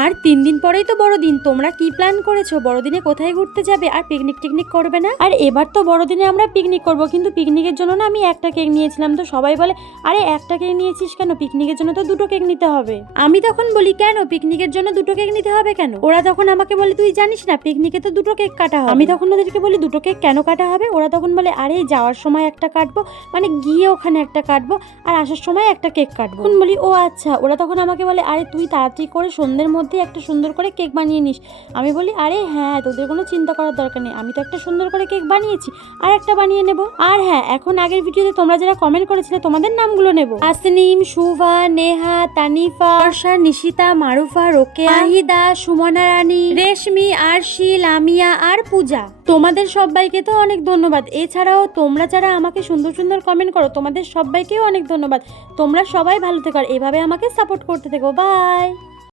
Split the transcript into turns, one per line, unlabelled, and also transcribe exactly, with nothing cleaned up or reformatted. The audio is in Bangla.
আর তিন দিন পরেই তো বড়দিন, তোমরা কি প্ল্যান করেছো? বড়দিনে কোথায় ঘুরতে যাবে? আর পিকনিক টিকনিক করবে না? আর এবার তো বড়দিনে আমরা পিকনিক করব, কিন্তু পিকনিকের জন্য না আমি একটা কেক নিয়েছিলাম, তো সবাই বলে আরে একটা কেক নিয়েছিস কেন, পিকনিকের জন্য তো দুটো কেক নিতে হবে। আমি তখন বলি কেন পিকনিকের জন্য দুটো কেক নিতে হবে কেন? ওরা তখন আমাকে বলে তুই জানিস না পিকনিকে তো দুটো কেক কাটা হবে। আমি তখন ওদেরকে বলি দুটো কেক কেন কাটা হবে? ওরা তখন বলে আরে যাওয়ার সময় একটা কাটবো, মানে গিয়ে ওখানে একটা কাটবো, আর আসার সময় একটা কেক কাটবো। তখন বলি ও আচ্ছা। ওরা তখন আমাকে বলে আরে তুই তাড়াতাড়ি করে সন্ধ্যের মধ্যে একটা সুন্দর করে কেক বানিয়ে নিস। আমি বলি আরে হ্যাঁ তোদের কোনো চিন্তা করার দরকার নেই, আমি তো একটা সুন্দর করে কেক বানিয়েছি, আর একটা বানিয়ে নেব। আর হ্যাঁ, এখন আগের ভিডিওতে তোমরা যারা কমেন্ট করেছিলে তোমাদের নামগুলো নেব। আসনিম, শুভা, নেহা, তানিফা, বর্ষা, নিশিতা, মারুফা, রোকেয়া, আহিদা, সুমনা রানী, রেশমি, আরশি, লামিয়া আর পূজা। তোমাদের সবাইকে তো অনেক ধন্যবাদ। এছাড়াও তোমরা যারা আমাকে সুন্দর সুন্দর কমেন্ট করো তোমাদের সবাইকেও অনেক ধন্যবাদ। তোমরা সবাই ভালো থেকো আর এভাবে আমাকে সাপোর্ট করতে থেকো। বাই।